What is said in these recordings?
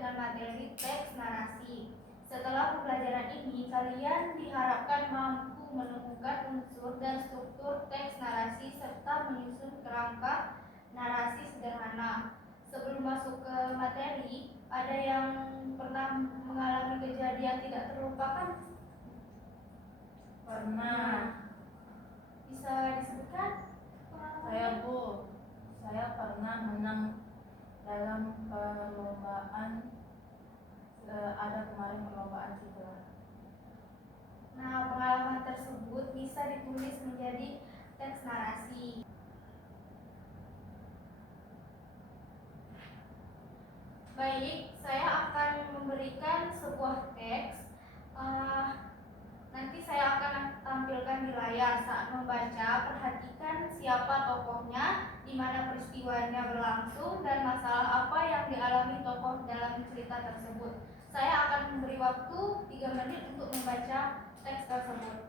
dengan materi teks narasi. Setelah pembelajaran ini, kalian diharapkan mampu menemukan unsur dan struktur teks narasi serta menyusun kerangka narasi sederhana. Sebelum masuk ke materi, ada yang pernah mengalami kejadian tidak terlupakan? Pernah. Bisa disebutkan? Saya pernah menang dalam perlombaan. Ada kemarin perlombaan citra. Nah, pengalaman tersebut bisa ditulis menjadi teks narasi. Baik, saya akan memberikan sebuah teks. Nanti saya akan tampilkan di layar. Saat membaca, perhatikan siapa tokohnya, di mana peristiwanya berlangsung, dan masalah apa yang dialami tokoh dalam cerita tersebut. Saya akan memberi waktu 3 menit untuk membaca teks tersebut.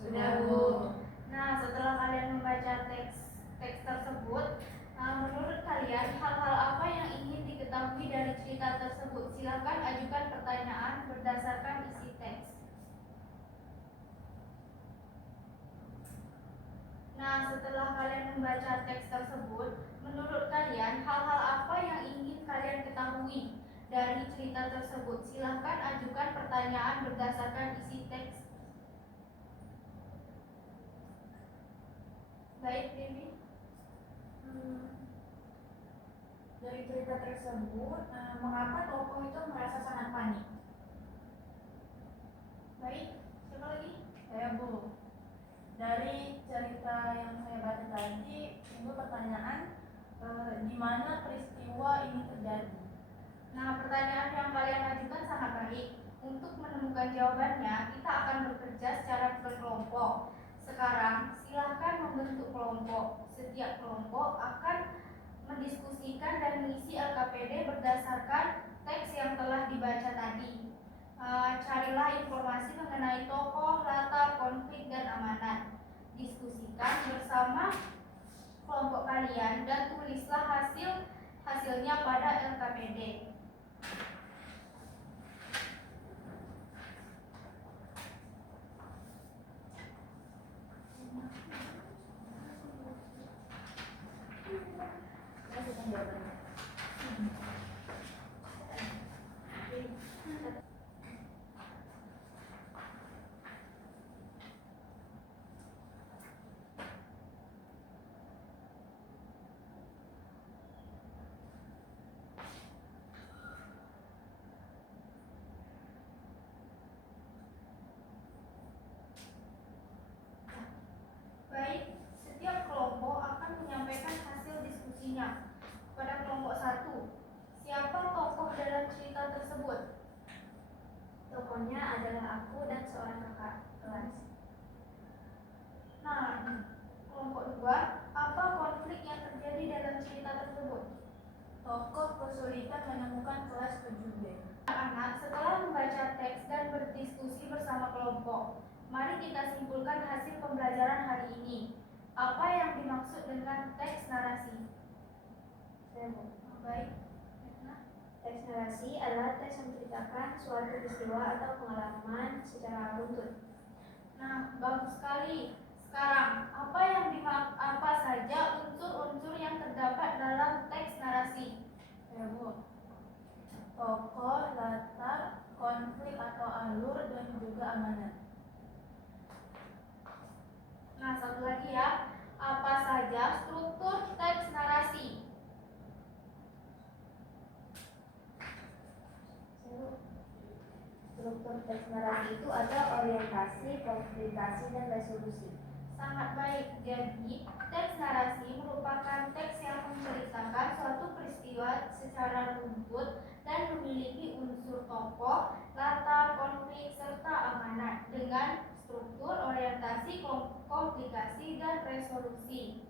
Sudah, Bu. Nah, setelah kalian membaca teks tersebut, menurut kalian hal-hal apa yang ingin diketahui dari cerita tersebut? Silakan ajukan pertanyaan berdasarkan isi teks. Nah, setelah kalian membaca teks tersebut, menurut kalian hal-hal apa yang ingin kalian ketahui dari cerita tersebut? Silakan ajukan pertanyaan berdasarkan isi teks. Baik, Dewi. Dari cerita tersebut, mengapa tokoh itu merasa sangat panik? Baik, siapa lagi? Saya, Bu. Dari cerita yang saya baca tadi, timbul pertanyaan di mana peristiwa ini terjadi. Nah, pertanyaan yang kalian ajukan sangat baik. Untuk menemukan jawabannya, kita akan bekerja secara berkelompok. Sekarang, silahkan membentuk kelompok. Setiap kelompok akan mendiskusikan dan mengisi LKPD berdasarkan teks yang telah dibaca tadi. Carilah informasi mengenai tokoh, latar, konflik, dan amanat. Diskusikan bersama kelompok kalian dan tulislah hasilnya pada LKPD. Baik, setiap kelompok akan menyampaikan hasil diskusinya. Pada kelompok 1, siapa tokoh dalam cerita tersebut? Tokohnya adalah aku dan seorang kakak kelas. Nah, kelompok 2, apa konflik yang terjadi dalam cerita tersebut? Tokoh kesulitan menemukan kelas 7B. Anak-anak, setelah membaca teks dan dan berdiskusi bersama kelompok. Mari kita simpulkan hasil pembelajaran hari ini. Apa yang dimaksud dengan teks narasi? Baik. Teks narasi adalah teks yang menceritakan suatu peristiwa atau pengalaman secara runtut. Nah, bagus sekali. Sekarang, apa saja unsur-unsur yang terdapat dalam teks narasi? Ya, Bu. Tokoh, latar, konflik atau alur, dan juga amanat. Nah, satu lagi ya. Apa saja struktur teks narasi? Struktur teks narasi itu ada orientasi, komunikasi, dan resolusi. Sangat baik. Jadi, teks narasi merupakan teks yang menceritakan suatu peristiwa secara runtut dan memiliki unsur tokoh, latar, konflik, serta amanat dengan struktur, orientasi, komplikasi, dan resolusi.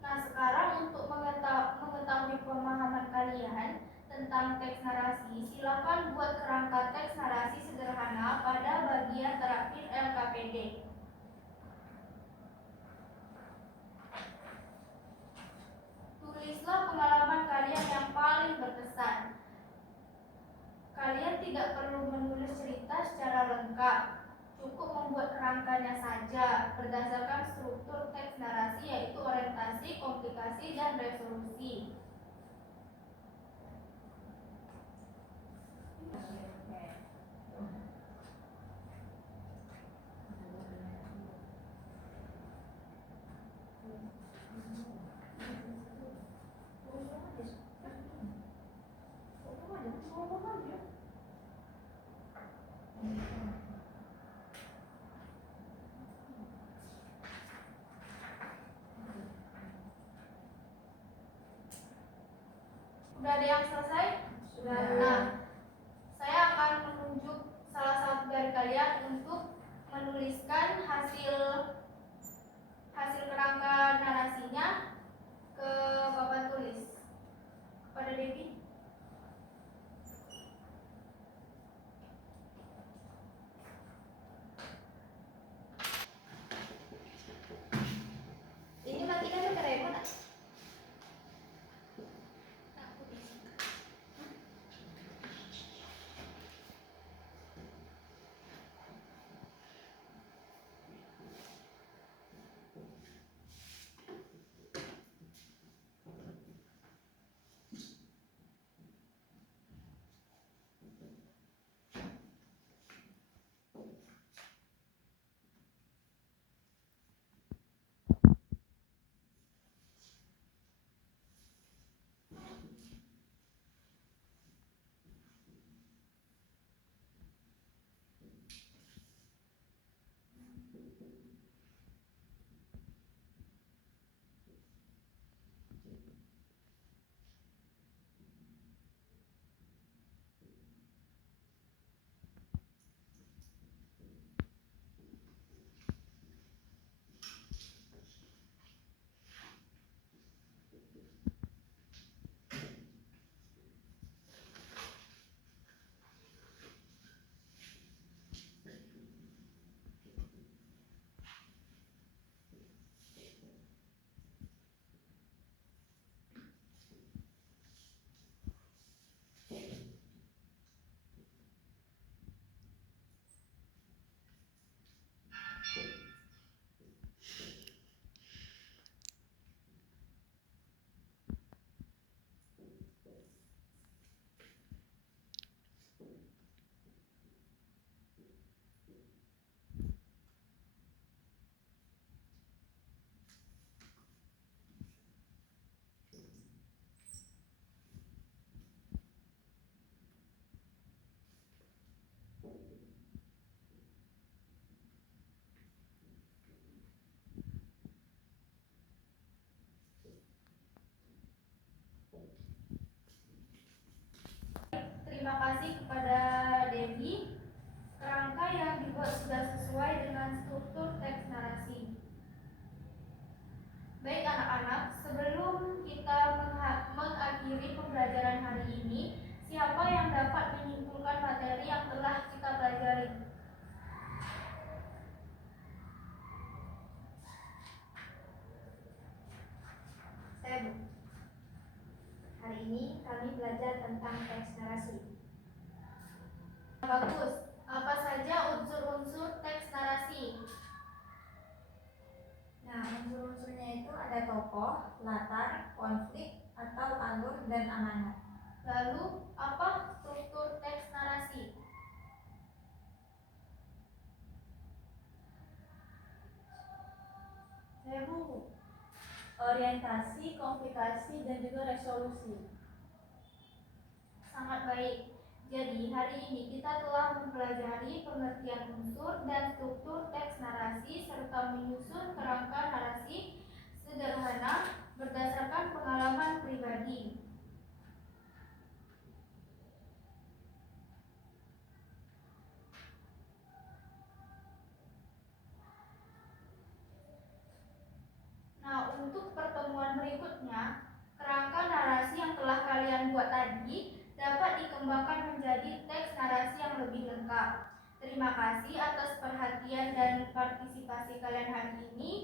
Nah, sekarang untuk mengetahui pemahaman kalian tentang teks narasi, silakan buat kerangka teks narasi sederhana pada bagian terakhir LKPD. Tulislah pengalaman kalian yang paling berkesan. Kalian tidak perlu menulis cerita secara lengkap. Cukup membuat kerangkanya saja berdasarkan struktur teks narasi, yaitu orientasi, komplikasi, dan resolusi. Sudah ada yang selesai? Sudah. Nah, saya akan menunjuk salah satu dari kalian untuk menuliskan hasil kerangka narasinya ke papan tulis. Kepada Devi. Ini matikan pakai remote. tokoh, latar, konflik, atau alur dan amanat. Lalu, apa struktur teks narasi? Orientasi, komplikasi, dan juga resolusi. Sangat baik. Jadi, hari ini kita telah mempelajari pengertian unsur dan struktur teks narasi serta menyusun kerangka narasi sederhana berdasarkan pengalaman pribadi. Nah, untuk pertemuan berikutnya, kerangka narasi yang telah kalian buat tadi dapat dikembangkan menjadi teks narasi yang lebih lengkap. Terima kasih atas perhatian dan partisipasi kalian hari ini.